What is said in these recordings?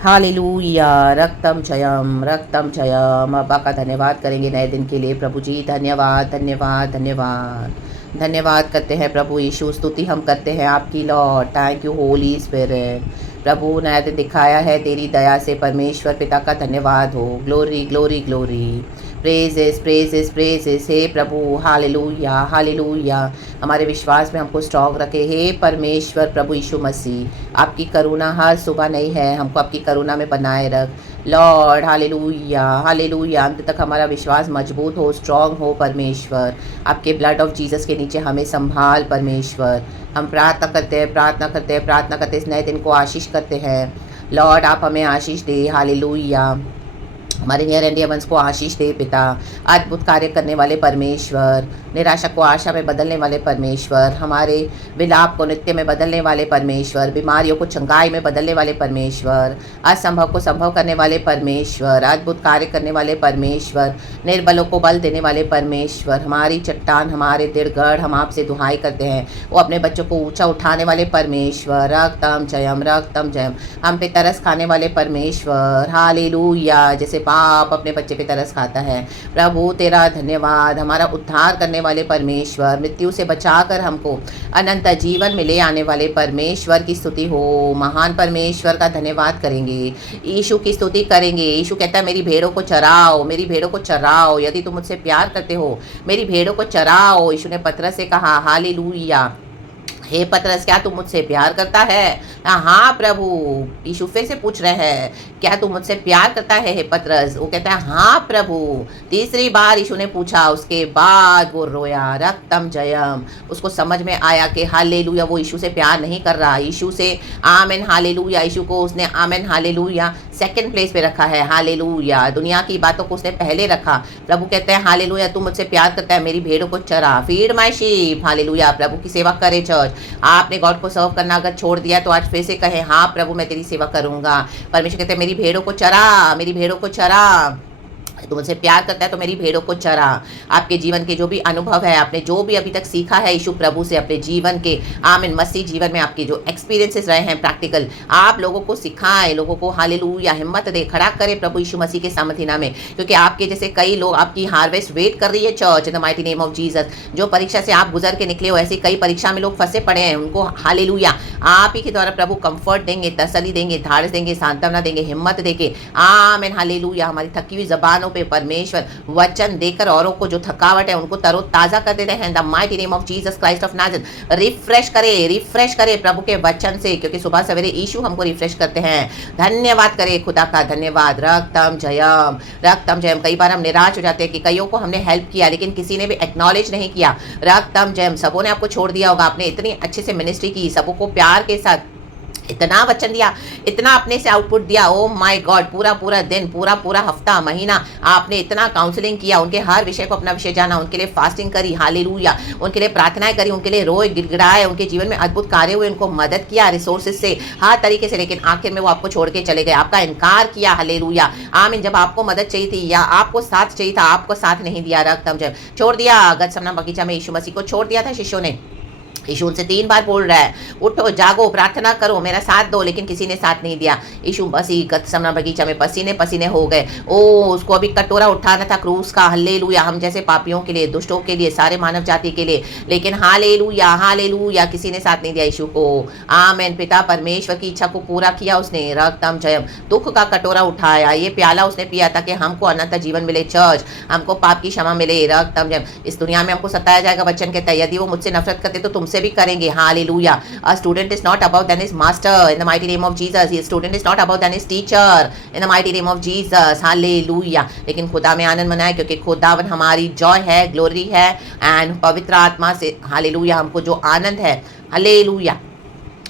Hallelujah. रक्तम Jayam, रक्तम Jayam. अब्बा का धन्यवाद करेंगे नए दिन के लिए। प्रभु जी धन्यवाद, धन्यवाद, धन्यवाद। धन्यवाद करते हैं प्रभु यीशु, स्तुति हम करते हैं आपकी Lord. Thank you Holy Spirit. प्रभु नया दिन दिखाया है तेरी दया से, परमेश्वर पिता का धन्यवाद हो। Glory glory glory. Praises praises praises. हे प्रभु हालेलुया, हालेलुया। हमारे विश्वास में हमको स्ट्रॉन्ग रखे हे परमेश्वर प्रभु यीशु मसीह। आपकी करुणा हर सुबह नहीं है, हमको आपकी करुणा में बनाए रख लॉर्ड। Hallelujah, hallelujah. अंत तक हमारा विश्वास मजबूत हो, स्ट्रॉन्ग हो परमेश्वर। आपके ब्लड ऑफ जीसस के नीचे हमें संभाल परमेश्वर। हम प्रार्थना करते हैं, प्रार्थना करते हैं, प्रार्थना करते हैं, इस नए दिन को आशीष करते हैं लॉर्ड। आप हमें आशीष दे। हालेलुया। हमारे नियर एंड डियर वंस को आशीष दे पिता। अद्भुत कार्य करने वाले परमेश्वर, निराशा को आशा में बदलने वाले परमेश्वर, हमारे विलाप को नृत्य में बदलने वाले परमेश्वर, बीमारियों को चंगाई में बदलने वाले परमेश्वर, असंभव को संभव करने वाले परमेश्वर, अद्भुत कार्य करने वाले परमेश्वर, निर्बलों को बल देने वाले परमेश्वर, हमारी चट्टान, हमारे दृढ़, हम आपसे दुहाई करते हैं। वो अपने बच्चों को ऊंचा उठाने वाले परमेश्वर, रक्तम जयम, रक्तम जयम। हम पे तरस खाने वाले परमेश्वर। हालेलुया। जैसे बाप अपने बच्चे पे तरस खाता है, प्रभु तेरा धन्यवाद। हमारा उद्धार करने वाले परमेश्वर, मृत्यु से बचाकर हमको अनंत जीवन में ले आने वाले परमेश्वर की स्तुति हो। महान परमेश्वर का धन्यवाद करेंगे, यीशु की स्तुति करेंगे। यीशु कहता है मेरी भेड़ों को चराओ, मेरी भेड़ों को चराओ। यदि तुम मुझसे प्यार करते हो मेरी भेड़ों को चराओ। यीशु ने पतरस से कहा हालेलुया। हे पतरस, क्या तू मुझसे प्यार करता है? हाँ प्रभु। यीशु फिर से पूछ रहे हैं क्या तू मुझसे प्यार करता है हे पतरस? वो कहता है हाँ प्रभु। तीसरी बार यीशु ने पूछा, उसके बाद वो रोया। रक्तम जयम। उसको समझ में आया कि हालेलुया वो यीशु से प्यार नहीं कर रहा, यीशु से आमेन हालेलुया। यीशु को उसने आमेन हालेलुया सेकंड प्लेस पे रखा है। हालेलुया। दुनिया की बातों को उसने पहले रखा। प्रभु कहते हैं हालेलुया तू मुझसे प्यार करता है, मेरी भेड़ों को चरा, फीड माय शीप। हालेलुया। प्रभु की सेवा करे चर्च। आपने गॉड को सर्व करना अगर छोड़ दिया तो आज फिर से कहे हाँ प्रभु मैं तेरी सेवा करूंगा। परमेश्वर कहते हैं मेरी भेड़ों को चरा, मेरी भेड़ों को चरा। तो मुझसे प्यार करता है तो मेरी भेड़ों को चरा। आपके जीवन के जो भी अनुभव है, आपने जो भी अभी तक सीखा है यीशु प्रभु से अपने जीवन के आमीन मसीह जीवन में, आपके जो एक्सपीरियंसेस रहे हैं प्रैक्टिकल, आप लोगों को सिखाएं, लोगों को हालेलुया हिम्मत दे, खड़ा करे प्रभु यीशु मसीह के सामर्थ्यना में। क्योंकि आपके जैसे कई लोग, आपकी हार्वेस्ट वेट कर रही है church in the mighty name of Jesus. जो परीक्षा से आप गुजर के निकले हो, ऐसी कई परीक्षा में लोग फंसे पड़े हैं, उनको हालेलुया आप ही के द्वारा प्रभु कंफर्ट देंगे, तसल्ली देंगे, धारस देंगे, सांत्वना देंगे, हिम्मत देके आमीन हालेलुया। हमारी थकी हुई जबानों पे परमेश्वर वचन देकर औरों को जो थकावट है उनको तरोताजा कर देते हैं। The mighty name of Jesus Christ of Nazareth. Refresh करे प्रभु के वचन से, क्योंकि सुबह सवेरे यीशु हमको रिफ्रेश करते हैं। धन्यवाद करे खुदा का, धन्यवाद। रक्तम जयम, रक्तम जयम। कई बार हम निराश हो जाते हैं कि कईयों को हमने हेल्प किया लेकिन किसी ने भी एक्नॉलेज नहीं किया। रक्तम जयम। सबों ने आपको छोड़ दिया होगा, आपने इतनी अच्छे से मिनिस्ट्री की, सबों को प्यार के साथ इतना वचन दिया, इतना अपने से आउटपुट दिया। ओ माय गॉड, पूरा पूरा दिन, पूरा पूरा हफ्ता, महीना आपने इतना काउंसलिंग किया, उनके हर विषय को अपना विषय जाना, उनके लिए फास्टिंग करी, हालेलुया, उनके लिए प्रार्थनाएं करी, उनके लिए रोए गिड़गिड़ाए, उनके जीवन में अद्भुत कार्य हुए, उनको मदद किया रिसोर्सेज से, हर तरीके से। लेकिन आखिर में वो आपको छोड़ के चले गए, आपका इनकार किया। हालेलुया आमीन। जब आपको मदद चाहिए थी या आपको साथ चाहिए था, आपको साथ नहीं दिया। रक्तम जब छोड़ दिया। गतसमना बगीचा में यीशु मसीह को छोड़ दिया था शिष्यों ने। यीशु उनसे 3 बार बोल रहा है उठो, जागो, प्रार्थना करो, मेरा साथ दो, लेकिन किसी ने साथ नहीं दिया। यीशु मसीह गतसमना बगीचा में पसीने पसीने हो गए। ओ उसको अभी कटोरा उठाना था क्रूस का, हालेलुया, हम जैसे पापियों के लिए, दुष्टों के लिए, सारे मानव जाति के लिए। लेकिन हालेलुया हालेलुया किसी ने साथ नहीं दिया यीशु को। आमीन। पिता परमेश्वर की इच्छा को पूरा किया उसने। रक्तम जयम। दुख का कटोरा उठाया, ये प्याला उसने पिया ताकि हमको अनंत जीवन मिले चर्च, हमको पाप की क्षमा मिले। रक्तम जयम। इस दुनिया में हमको सताया जाएगा वचन कहता है, यदि वो मुझसे नफरत करते तो तुमसे भी करेंगे। Hallelujah. A student is not above than his master in the mighty name of Jesus. A student is not above than his teacher in the mighty name of Jesus. Hallelujah. लेकिन खुदा में आनंद मनाए, क्योंकि खुदावन हमारी जॉय है, glory है, and पवित्र आत्मा से हालेलुया हमको जो आनंद है, हालेलुया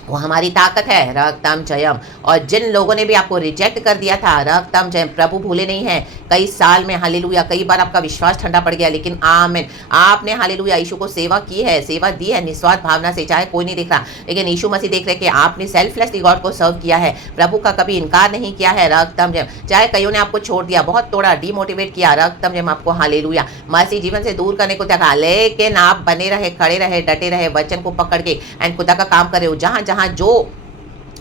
वो हमारी ताकत है। रक्तम जयम। और जिन लोगों ने भी आपको रिजेक्ट कर दिया था, रक्तम जयम, प्रभु भूले नहीं हैं। कई साल में हालेलुया कई बार आपका विश्वास ठंडा पड़ गया, लेकिन आमीन आपने हालेलुया यीशु को सेवा की है, सेवा दी है निस्वार्थ भावना से, चाहे कोई नहीं देख रहा, लेकिन यीशु मसीह देख रहे कि आपने सेल्फलेसली गॉड को सर्व किया है, प्रभु का कभी इनकार नहीं किया है। रक्तम जयम। चाहे कईयों ने आपको छोड़ दिया, बहुत तोड़ा, डिमोटिवेट किया, रक्तम जयम आपको हालेलुया मसीह जीवन से दूर करने को देखा, लेकिन आप बने रहे, खड़े रहे, डटे रहे, वचन को पकड़ के एंड खुदा का काम कर रहे हो। जहां जहां जो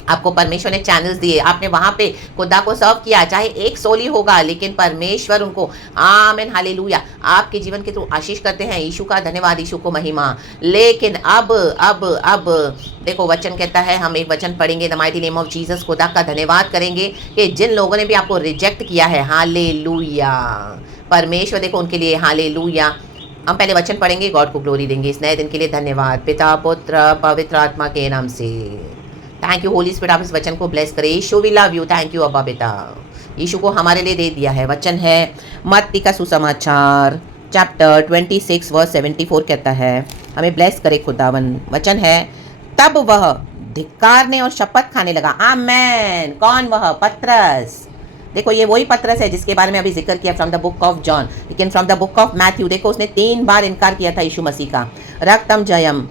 आपको परमेश्वर ने चैनल्स दिए, आपने वहाँ पे खुदा को सर्व किया, चाहे एक सोल ही होगा, लेकिन परमेश्वर उनको आमीन हालेलुया आपके जीवन के थ्रू आशीष करते हैं। यीशु का धन्यवाद, यीशु को महिमा। लेकिन अब देखो वचन कहता है, हम एक वचन पढ़ेंगे the mighty name of Jesus, खुदा का धन्यवाद करेंगे कि जिन लोगों ने भी आपको रिजेक्ट किया है, हालेलुया परमेश्वर देखो उनके लिए हालेलुया। हम पहले वचन पढ़ेंगे, गॉड को ग्लोरी देंगे इस नए दिन के लिए। धन्यवाद पिता पुत्र पवित्र आत्मा के नाम से। थैंक यू होली स्पिरिट, आप इस वचन को ब्लेस करें। Yeshu we love you, thank you अब्बा बेटा। यीशु को हमारे लिए दे दिया है। वचन है मत्ती का सुसमाचार चैप्टर 26 वर्स 74 कहता है, हमें ब्लेस करे खुदावन। वचन है, तब वह धिक्कारने और शपथ खाने लगा। आमेन। कौन वह? पतरस। देखो ये वही पतरस है जिसके बारे में अभी जिक्र किया from the book of John, लेकिन from the book of Matthew देखो उसने 3 बार इनकार किया था यीशु मसीह का। रक्तम जयम,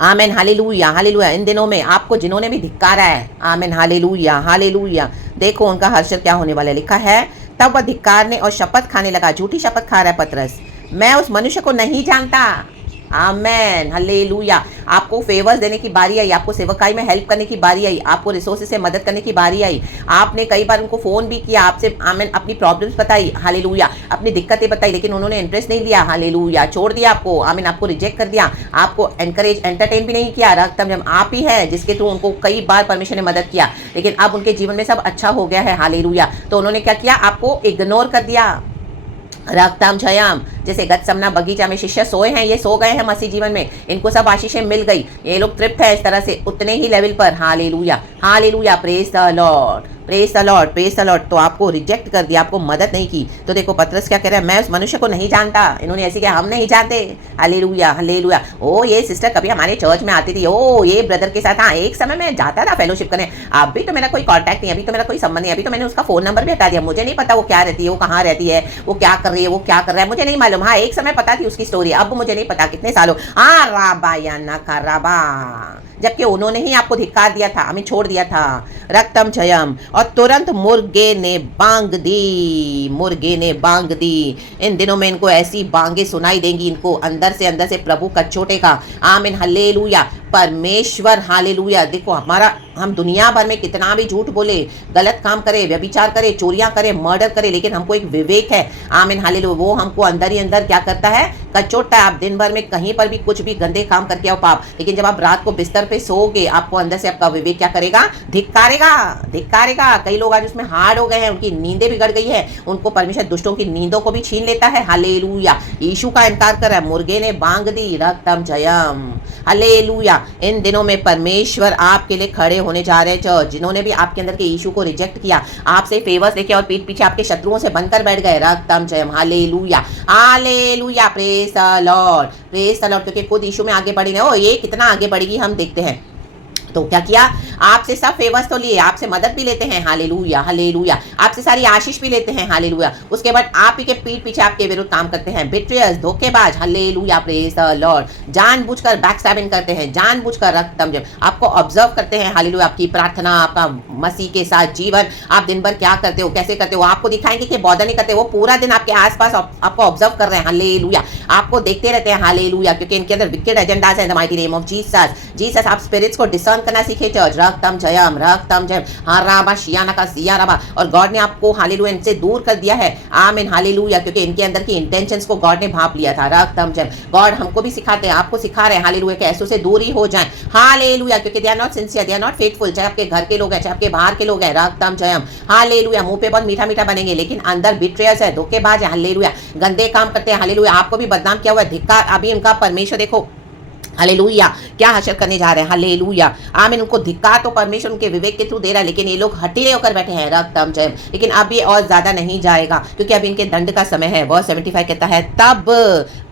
आमेन हालेलुया हालेलुया। इन दिनों में आपको जिन्होंने भी धिक्कारा है, आमेन हालेलुया हालेलुया, देखो उनका हर्षद क्या होने वाला है। लिखा है, तब वह धिक्कारने और शपथ खाने लगा। झूठी शपथ खा रहा है पतरस, मैं उस मनुष्य को नहीं जानता। Amen hallelujah. आपको फेवर्स देने की बारी आई, आपको सेवकाई में हेल्प करने की बारी आई, आपको रिसोर्सेज से मदद करने की बारी आई। आपने कई बार उनको फ़ोन भी किया, आपसे आमेन अपनी प्रॉब्लम्स बताई, हालेलुया अपनी दिक्कतें बताई, लेकिन उन्होंने इंटरेस्ट नहीं लिया, हालेलुया छोड़ दिया आपको, आमीन आपको रिजेक्ट कर दिया, आपको एनकरेज एंटरटेन भी नहीं किया। रक्तम जब आप ही है जिसके थ्रू उनको कई बार परमेश्वर ने मदद किया, लेकिन अब उनके जीवन में सब अच्छा हो गया है, हालेलुया। तो उन्होंने क्या किया? आपको इग्नोर कर दिया। रक्तम जयम, जैसे गतसमना बगीचा में शिष्य सोए हैं, ये सो गए हैं मसीह जीवन में, इनको सब आशीषें मिल गई, ये लोग तृप्त है इस तरह से उतने ही लेवल पर। Hallelujah hallelujah, praise the Lord praise the Lord praise the Lord. तो आपको रिजेक्ट कर दिया, आपको मदद नहीं की। तो देखो पतरस क्या कह रहा है, मैं उस मनुष्य को नहीं जानता। इन्होंने ऐसे किया, हम नहीं जानते। Hallelujah hallelujah. ओ ये सिस्टर कभी हमारे चर्च में आती थी, ओ ये ब्रदर के साथ हाँ एक समय में जाता था फेलोशिप करने, अभी तो मेरा कोई कॉन्टैक्ट नहीं, अभी तो मेरा कोई संबंध नहीं, अभी तो मैंने उसका फोन नंबर भी हटा दिया, मुझे नहीं पता वो क्या रहती है, वो कहाँ रहती है, वो क्या कर रही है, वो क्या कर रहा है, मुझे नहीं मालूम। हाँ एक समय पता थी उसकी स्टोरी, अब मुझे नहीं पता कितने सालों। हाँ राबा या नखराबा, जबकि उन्होंने ही आपको धिक्कार दिया था, हमें छोड़ दिया था। रक्तम जयम, और तुरंत मुर्गे ने बांग दी, मुर्गे ने बांग दी। इन दिनों में इनको ऐसी बांगे सुनाई देंगी, इनको अंदर से प्रभु कचोटेगा। आमीन हालेलुया परमेश्वर हालेलुया। देखो हमारा, हम दुनिया भर में कितना भी झूठ बोले, गलत काम करे, व्यभिचार करे, चोरियां करे, मर्डर करे, लेकिन हमको एक विवेक है, आमीन हालेलुया, वो हमको अंदर ही अंदर क्या करता है? कचोटता है। आप दिन भर में कहीं पर भी कुछ भी गंदे काम करके आओ पाप, लेकिन जब आप रात को बिस्तर पे सोओगे, आपको अंदर से आपका विवेक क्या करेगा? धिक्कारेगा धिक्कारेगा। कई लोग आज उसमें हार्ड हो गए हैं, उनकी नींदें बिगड़ गई है, उनको परमेश्वर दुष्टों की नींदों को भी छीन लेता है। हालेलुया। यीशु का इनकार कर रहा है, मुर्गे ने बांग दी। रक्तम जयम हालेलुया। इन दिनों में परमेश्वर आपके लिए खड़े होने जा रहे हैं। चर्च जिन्होंने भी आपके अंदर के यीशु को रिजेक्ट किया, आपसे फेवर्स लेके और पीठ पीछे आपके शत्रुओं से बनकर बैठ गए, रक्तम जयम hallelujah hallelujah praise the Lord praise the Lord. क्योंकि खुद यीशु में आगे बढ़ी ना, ओ ये कितना आगे बढ़ेगी हम देखते हैं। तो क्या किया? आपसे सब फेवर्स तो लिए, आपसे मदद भी लेते हैं, हालेलुया हालेलुया, आपसे सारी आशीष भी लेते हैं, हालेलुया। उसके बाद आप ही के पीठ पीछे आपके विरुद्ध काम करते हैं, बिट्रियस धोखेबाज, हालेलुया प्रेज द लॉर्ड। जानबूझकर बैकस्टैबिंग करते हैं, जानबूझकर रक्तम जब आपको ऑब्जर्व करते हैं, हालेलुया। आपकी प्रार्थना, आपका मसीह के साथ जीवन, आप दिन भर क्या करते हो, कैसे करते हो, आपको दिखाएंगे कि बॉदर नहीं करते, वो पूरा दिन आपके आसपास आपको ऑब्जर्व कर रहे हैं, हालेलुया, आपको देखते रहते हैं, हालेलुया। क्योंकि इनके अंदर विकेड एजेंडाज है, the mighty name of Jesus Jesus. आप स्पिरिट्स को डिसर्न करना सीखे चर्च। रक्तम जयम हाँ राबा शियाना का सिया रबा। और गॉड ने आपको हालेलुया इनसे दूर कर दिया है, आमीन हालेलुया, क्योंकि इनके अंदर की इंटेंशंस को गॉड ने भाप लिया था। रक्तम जयम। गॉड हमको भी सिखाते हैं, आपको सिखा रहे हैं, हालेलुया, कि ऐसों से दूर ही हो जाएं, हालेलुया, क्योंकि they are not sincere, they are not faithful. चाहे आपके घर के लोग हैं, चाहे आपके बाहर के लोग हैं, रक्तम जयम हालेलुया। मुंह पे बहुत मीठा मीठा बनेंगे, लेकिन अंदर बिट्रेयर्स है, धोखेबाज है, हालेलुया, गंदे काम करते हैं, हालेलुया। आपको भी बदनाम किया हुआ है, धिक्कार। अभी उनका परमेश्वर देखो हालेलुया क्या हासिल करने जा रहे हैं, हालेलुया आमीन। उनको धिक्कार तो परमेश्वर उनके विवेक के थ्रू दे रहा है, लेकिन ये लोग हटीले होकर बैठे हैं, रक्तम जयम। लेकिन अब ये और ज्यादा नहीं जाएगा, क्योंकि अब इनके दंड का समय है। वर्स 75 कहता है, तब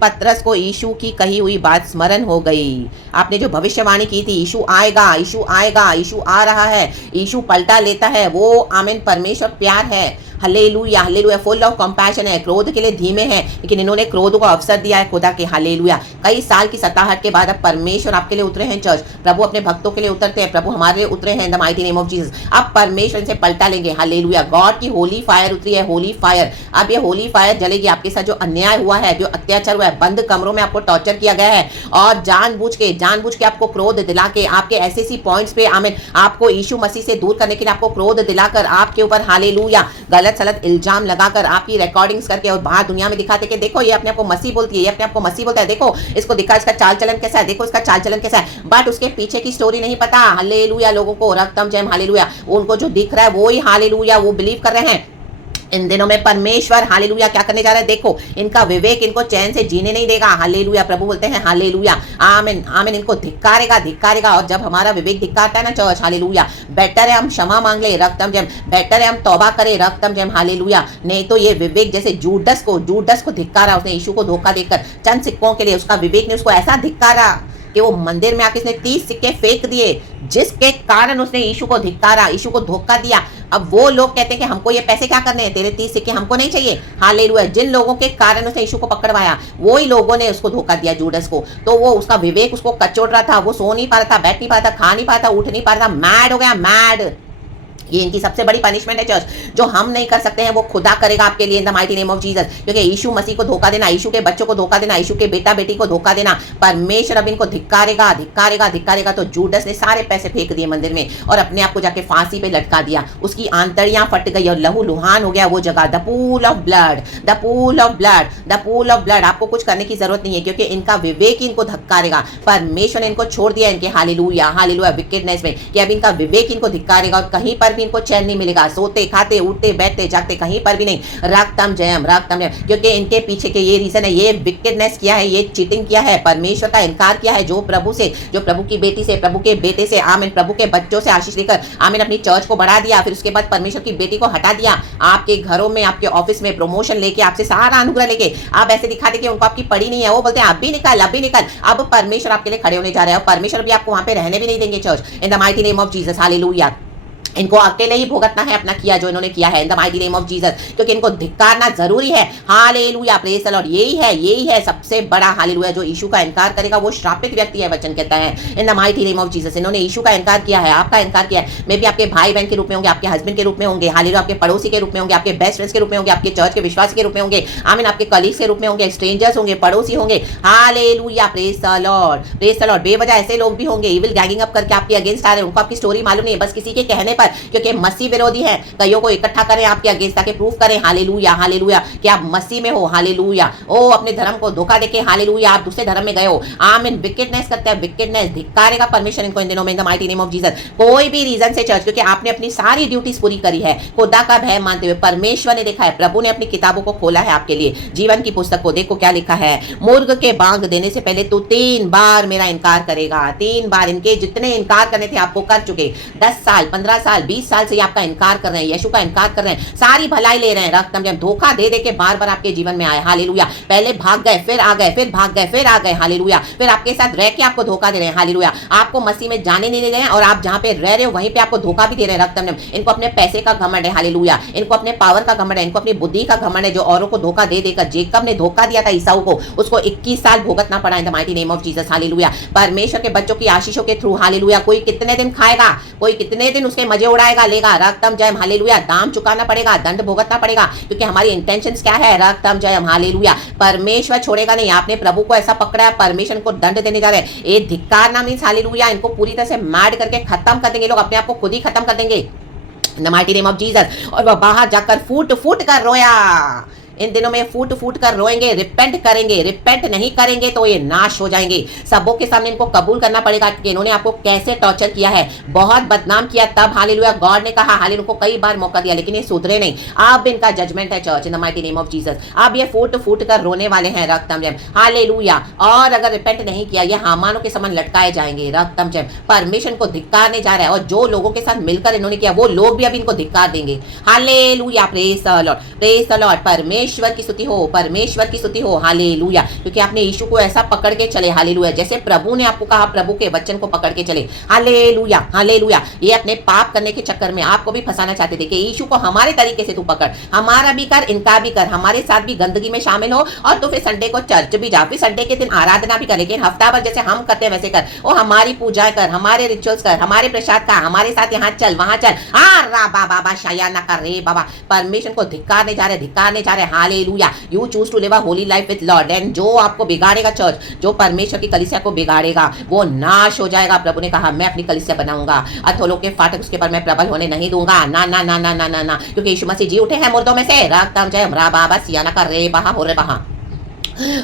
पतरस को यीशु की कही हुई बात स्मरण हो गई। आपने जो भविष्यवाणी की थी, यीशु आएगा, यीशु आएगा, यीशु आ रहा है, यीशु पलटा लेता है, वो आमीन परमेश्वर प्यार है, hallelujah hallelujah. Full of compassion है, क्रोध के लिए धीमे हैं, लेकिन इन्होंने क्रोध को अवसर दिया है खुदा के। हालेलुया। कई साल की सताहट के बाद अब परमेश्वर आपके लिए उतरे हैं चर्च। प्रभु अपने भक्तों के लिए उतरते हैं, प्रभु हमारे लिए उतरे हैं इन the mighty name of Jesus. अब परमेश्वर इनसे पलटा लेंगे। हालेलुया। गॉड की होली फायर उतरी है, होली फायर। अब ये होली फायर जलेगी आपके साथ। जो अन्याय हुआ है, जो अत्याचार हुआ है, बंद कमरों में आपको टॉर्चर किया गया है और जानबूझ के आपको क्रोध दिला के आपके ऐसे पॉइंट्स पे आमीन आपको यीशु मसीह से दूर करने के लिए आपको क्रोध दिलाकर आपके ऊपर हालेलुया गलत सलत इल्जाम लगाकर आपकी रिकॉर्डिंग्स करके और बाहर दुनिया में दिखाते कि देखो ये अपने आप को मसीह बोलती है, ये अपने आप को मसीह बोलता है, देखो इसको दिखा, इसका चाल चलन कैसा है, देखो इसका चाल चलन कैसा है, बट उसके पीछे की स्टोरी नहीं पता। हालेलुया। लोगों को रक्तम जयम हालेलुया, उनको जो दिख रहा है वो ही हालेलुया वो बिलीव कर रहे हैं। इन दिनों में परमेश्वर हालेलुया क्या करने जा रहा है, देखो इनका विवेक इनको चैन से जीने नहीं देगा। हालेलुया। प्रभु बोलते हैं हालेलुया आमीन आमीन, इनको धिक्कारेगा धिक्कारेगा। और जब हमारा विवेक धिक्कारता है ना चर्च, हालेलुया, बेटर है हम क्षमा मांग ले रक्तम जयम, बेटर है हम तौबा करें रक्तम जयम। हालेलुया। नहीं तो ये विवेक जैसे जूडस को धिक्कारा, उसने यीशु को धोखा देकर चंद सिक्कों के लिए, उसका विवेक ने उसको ऐसा धिक्कारा कि वो मंदिर में आके इसने 30 सिक्के फेंक दिए, जिसके कारण उसने यीशु को धिक्कारा, यीशु को धोखा दिया। अब वो लोग कहते हैं कि हमको ये पैसे क्या करने हैं, तेरे 30 सिक्के हमको नहीं चाहिए। हालेलुया। जिन लोगों के कारण उसने यीशु को पकड़वाया वो ही लोगों ने उसको धोखा दिया, जूडस को। तो वो उसका विवेक उसको कचोट रहा था, वो सो नहीं पा रहा था, बैठ नहीं पा रहा था, खा नहीं पा रहा था, उठ नहीं पा रहा था, मैड हो गया, मैड। ये इनकी सबसे बड़ी पनिशमेंट है चर्च। जो हम नहीं कर सकते हैं वो खुदा करेगा आपके लिए इन the mighty name of Jesus. क्योंकि यीशु मसीह को धोखा देना, यीशु के बच्चों को धोखा देना, यीशु के बेटा बेटी को धोखा देना, परमेश्वर अब इनको धिक्कारेगा धिक्कारेगा धिक्कारेगा। तो जूडस ने सारे पैसे फेंक दिए मंदिर में और अपने आप को जाके फांसी पे लटका दिया। उसकी आंतड़ियां फट गई और लहू लुहान हो गया वो जगह। The pool of blood, the pool of blood, the pool of blood. आपको कुछ करने की जरूरत नहीं है क्योंकि इनका विवेक इनको धिक्कारेगा। परमेश्वर ने इनको छोड़ दिया इनके हालेलुया हालेलुया विकेडनेस में, कि अब इनका विवेक इनको धिक्कारेगा और कहीं पर भी इनको चैन नहीं मिलेगा। सोते खाते उठते बैठते जागते कहीं पर भी नहीं, रक्तम जयम रक्तम जयम। क्योंकि इनके पीछे के ये रीजन है, ये विकेडनेस किया है, ये चीटिंग किया है, परमेश्वर का इनकार किया है। जो प्रभु से, जो प्रभु की बेटी से, प्रभु के बेटे से, आमीन, प्रभु के बच्चों से आशीष लेकर आमीन अपनी चर्च को बढ़ा दिया, फिर उसके बाद परमेश्वर की बेटी को हटा दिया। आपके घरों में, आपके ऑफिस में प्रमोशन लेके, आपसे सारा अनुग्रह लेके आप ऐसे दिखाते कि उनको आपकी पड़ी नहीं है। वो बोलते हैं अब भी निकल, अब भी निकल। अब परमेश्वर आपके लिए खड़े होने जा रहे हैं और परमेश्वर भी आपको वहां पे रहने भी नहीं देंगे church in the mighty name of Jesus. Hallelujah. इनको अकेले ही भुगतना है अपना किया जो इन्होंने किया है इन the mighty name of Jesus, क्योंकि इनको धिक्कारना जरूरी है। हालेलुया। Praise the Lord. यही है सबसे बड़ा हालेलुया। जो यीशु का इनकार करेगा वो श्रापित व्यक्ति है, वचन कहता है इन the mighty name of Jesus. इन्होंने यीशु का इनकार किया है, आपका इनकार किया है। मे भी आपके भाई बहन के रूप में होंगे, आपके हस्बैंड के रूप में होंगे, हालेलुया, आपके पड़ोसी के रूप में होंगे, आपके बेस्ट फ्रेंड्स के रूप में होंगे, आपके चर्च के विश्वास के रूप में होंगे, आमीन, आपके कलीग्स के रूप में होंगे, स्ट्रेंजर्स होंगे, पड़ोसी होंगे। Hallelujah. Praise the Lord, praise the Lord. बेवजह ऐसे लोग भी होंगे, इविल गैंगिंग अप करके आपके अगेंस्ट आ रहे हैं, उनको आपकी स्टोरी मालूम नहीं है, बस किसी के कहने पर, क्योंकि मसीह विरोधी है। कईयों को इकट्ठा करें आपके अगेंस्ट ताकि प्रूफ करें हालेलुया हालेलुया कि आप मसीह में हो। हालेलुया। ओ अपने धर्म को धोखा देके हालेलुया आप दूसरे धर्म में गए हो। आमीन। विकेडनेस करते हैं, विकेडनेस धिक्कारेगा परमेश्वर इनको इन दिनों में इन the mighty name of Jesus. कोई भी रीजन से चर्च, क्योंकि आपने अपनी सारी ड्यूटीज पूरी करी है, खुदा का भय मानते हुए परमेश्वर ने देखा है, प्रभु ने अपनी किताबों को खोला है आपके लिए, जीवन की पुस्तक को। देखो क्या लिखा है, मुर्ग के बांग देने से पहले तू 3 बार मेरा इनकार करेगा। 3 बार। इनके जितने इनकार करने थे आपको कर चुके। 10 साल 15 साल 20 साल से आपका इनकार कर रहे हैं, यीशु का इनकार कर रहे हैं, सारी भलाई ले रहे हैं, रक्तम जयम धोखा दे दे के बार बार आपके जीवन में आए। हालेलुया। पहले भाग गए, फिर आ गए, फिर भाग गए, फिर आ गए। हालेलुया। फिर आपके साथ रह के आपको धोखा दे रहे हैं। हालेलुया। आपको मसीह में जाने नहीं दे रहे हैं और आप जहां पे रह रहे हो वहीं पे आपको धोखा भी दे रहे हैं, रक्तम जयम। इनको अपने पैसे का घमंड है। हालेलुया। इनको अपने पावर का घमंड है, इनको अपनी बुद्धि का घमंड है, जो औरों को धोखा दे देकर जेकब ने धोखा दिया था ईसाऊ को, उसको 21 साल भुगतना पड़ा इन the mighty name of Jesus. Hallelujah. परमेश्वर के बच्चों की आशीषों के थ्रू हालेलुया कोई कितने दिन खाएगा, कोई कितने दिन उसके मजे उड़ाएगा, लेगा, रक्तम जयम। हालेलुया। दाम चुकाना पड़ेगा, दंड भुगतना पड़ेगा, क्योंकि हमारी इंटेंशंस क्या है, रक्तम जयम। हालेलुया। परमेश्वर छोड़ेगा नहीं। आपने प्रभु को ऐसा पकड़ा है, परमेश्वर को दंड देने जा रहे हैं। ये धिक्कार ना मींस हालेलुया इनको पूरी तरह से मैड करके खत्म कर देंगे, लोग अपने आप को खुद ही खत्म कर देंगे इन the mighty name of Jesus. और वह बाहर जाकर फूट फूट कर रोया। इन दिनों में फूट फूट कर रोएंगे, रिपेंट करेंगे। रिपेंट नहीं करेंगे तो ये नाश हो जाएंगे। सबों के सामने इनको कबूल करना पड़ेगा कि इन्होंने आपको कैसे टॉर्चर किया है, बहुत बदनाम किया। तब हालेलुया गॉड ने कहा, हालेलुया को कई बार मौका दिया लेकिन ये सुधरे नहीं। अब इनका जजमेंट है church in the mighty name of Jesus. अब ये फूट फूट कर रोने वाले हैं, रक्तम जयम। हालेलुया। और अगर रिपेंट नहीं किया ये हामानों के समान लटकाए जाएंगे, रक्तम जयम। परमेश्वर को धिक्कारने जा रहा है और जो लोगों के साथ मिलकर इन्होंने किया वो लोग भी अब इनको धिक्कार देंगे। Hallelujah. Praise the Lord, praise the Lord. परमेश्वर परमेश्वर की स्तुति हो, परमेश्वर की स्तुति हो, हालेलुया। क्योंकि आपने यीशु को ऐसा पकड़ के चले, हालेलुया, जैसे प्रभु ने आपको कहा, प्रभु के वचन को पकड़ के चले, हालेलुया, हालेलुया। ये अपने पाप करने के चक्कर में आपको भी फंसाना चाहते थे कि यीशु को हमारे तरीके से तू पकड़, हमारा भी कर, इनका भी कर, हमारे साथ भी गंदगी में शामिल हो, और तो फिर संडे को चर्च भी जा, फिर संडे के दिन आराधना भी कर, लेकिन हफ्ता भर जैसे हम करते हैं वैसे कर, वो हमारी पूजा कर, हमारे रिचुअल्स कर, हमारे प्रसाद का, हमारे साथ यहाँ चल वहां चल, बाबा शाया ना कर रे बाबा। परमेश्वर को धिक्कारने जा रहे, धिक्कारने जा रहे, hallelujah. You choose to live a holy life with lord, and जो आपको बिगाड़ेगा चर्च, जो परमेश्वर की कलीसिया को बिगाड़ेगा, वो नाश हो जाएगा। प्रभु ने कहा मैं अपनी कलीसिया बनाऊंगा, अथोलों के फाटक उसके पर मैं प्रबल होने नहीं दूंगा, ना ना ना ना ना ना ना, क्योंकि यीशु मसीह जी उठे हैं मुर्दों में से, रक्तम जय बाबा सियाना का रे बहा हो रे बहा,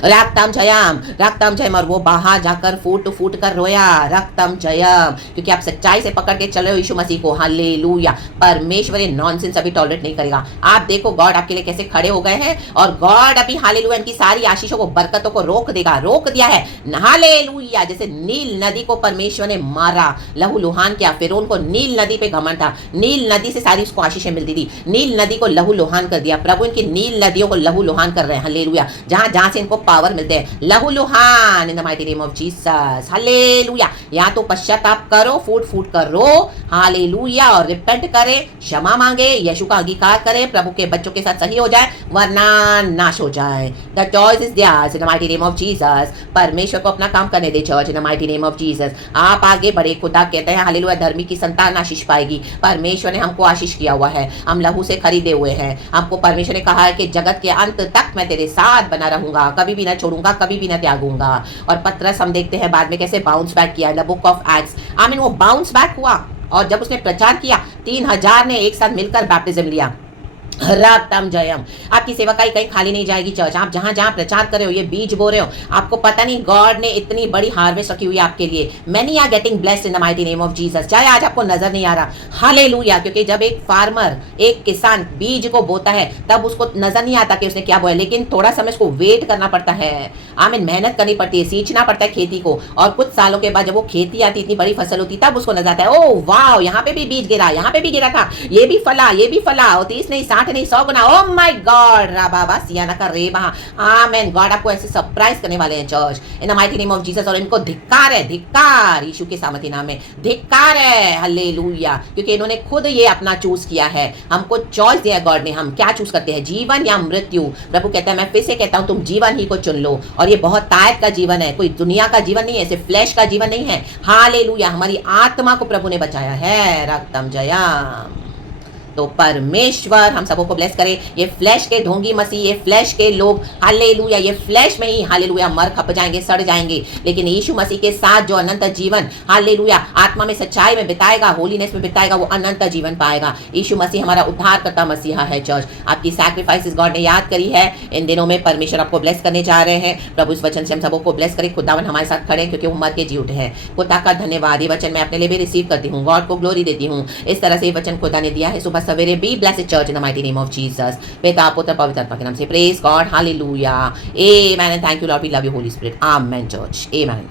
रक्तम जयम, और वो बाहर जाकर फूट फूट कर रोया, रक्तम जयम, क्योंकि आप सच्चाई से पकड़ के चल रहे हो यीशु मसीह को, हालेलुया। परमेश्वर नॉनसेंस अभी टॉलरेट नहीं करेगा। आप देखो गॉड आपके लिए कैसे खड़े हो गए हैं, और गॉड अभी हालेलुया इनकी सारी आशीषों को, बरकतों को रोक देगा, रोक दिया है, हालेलुया। जैसे नील नदी को परमेश्वर ने मारा, लहू लुहान किया, फिरौन को नील नदी पे घमंड था, नील नदी से सारी उसको आशीषें मिलती थी, नील नदी को लहू लुहान कर दिया। प्रभु इनकी नील नदियों को लहू लुहान कर रहे हैं, हालेलुया। जहां जहां से इनको पावर मिलते हैं, लहू लुहान in the mighty name of Jesus, hallelujah. या तो पश्चाताप करो, फूट फूट कर रो, हालेलुया, और रिपेंट करे, क्षमा मांगे, यीशु का अंगीकार करे, प्रभु के बच्चों के साथ सही हो जाए, वरना नाश हो जाए। The choice is theirs in the mighty name of Jesus. परमेश्वर को अपना काम करने दे church, in the mighty name of Jesus. आप आगे बढ़े, खुदा कहते हैं हालेलुया, धर्मी की संतान आशीष पाएगी। परमेश्वर ने हमको आशीष किया हुआ है, हम लहू से खरीदे हुए हैं। हमको परमेश्वर ने कहा है कि जगत के अंत तक मैं तेरे साथ बना रहूंगा, कभी भी ना छोड़ूंगा, कभी भी ना त्यागूंगा। और पतरस हम देखते हैं बाद में कैसे बाउंस बैक किया, द बुक ऑफ एक्ट्स, आमीन, वो बाउंस बैक हुआ, और जब उसने प्रचार किया 3000 ने एक साथ मिलकर बैप्टिज्म लिया, रक्तम जयम। आपकी सेवकाई कहीं खाली नहीं जाएगी चर्च, आप जहां जहां प्रचार कर रहे हो, ये बीज बो रहे हो, आपको पता नहीं गॉड ने इतनी बड़ी हार्वेस्ट रखी हुई है आपके लिए। Many are getting blessed in the mighty name of Jesus, चाहे आज आपको नजर नहीं आ रहा, हालेलुया। क्योंकि जब एक फार्मर, एक किसान बीज को बोता है, तब उसको नजर नहीं आता कि उसने क्या बोया, लेकिन थोड़ा समय उसको वेट करना पड़ता है, आमीन, मेहनत करनी पड़ती है, सींचना पड़ता है खेती को, और कुछ सालों के बाद जब वो खेती आती, इतनी बड़ी फसल होती, तब उसको नजर आता है, ओ वाह, यहाँ पे भी बीज गिरा, यहाँ पे भी गिरा था, ये भी फला, ये भी फला, 30 नहीं 60 नहीं 100 गुना, ओ माय गॉड, राबाबा सियाना का रेबा, आमेन। गॉड आपको ऐसे सरप्राइज करने वाले हैं church, in the mighty name of Jesus. और इनको धिक्कार है, धिक्कार, यीशु के सामर्थी नाम में धिक्कार है, हालेलुया। क्योंकि इन्होंने खुद ये अपना चूज किया है, हमको चॉइस दिया गॉड ने, हम क्या चूज करते हैं, जीवन या मृत्यु। प्रभु कहता है, मैं फिर से कहता हूं, तुम जीवन ही को चुन लो, और ये बहुत तायत का जीवन है, कोई दुनिया का जीवन नहीं है, सिर्फ फ्लैश का जीवन नहीं है, हालेलुया। हमारी आत्मा को प्रभु ने बचाया है, रक्तम जयम। तो परमेश्वर हम सबों को ब्लेस करे। ये फ्लैश के ढोंगी मसीह, ये फ्लैश के लोग, हालेलुया, ये फ्लैश में ही हालेलुया मर खप जाएंगे, सड़ जाएंगे, लेकिन यीशु मसीह के साथ जो अनंत जीवन, हालेलुया, आत्मा में सच्चाई में बिताएगा, होलीनेस में बिताएगा, वो अनंत जीवन पाएगा। यीशु मसीह हमारा उद्धार करता मसीहा है चर्च। आपकी सैक्रिफाइसेस गॉड ने याद करी है, इन दिनों में परमेश्वर आपको ब्लेस करने जा रहे हैं। प्रभु इस वचन से हम सबों को ब्लेस करे, खुदावन हमारे साथ खड़े, क्योंकि वो मर के जी उठे हैं। खुदा का धन्यवाद, ये वचन मैं अपने लिए भी रिसीव करती हूँ, गॉड को ग्लोरी देती हूँ। इस तरह से ये वचन खुदा ने दिया है सुबह सवेरे भी। Bless church in the mighty name of Jesus. पिता पुत्र पवित्र आत्मा के नाम से, praise God, hallelujah, amen, and thank you Lord, we love you Holy Spirit, amen church, amen.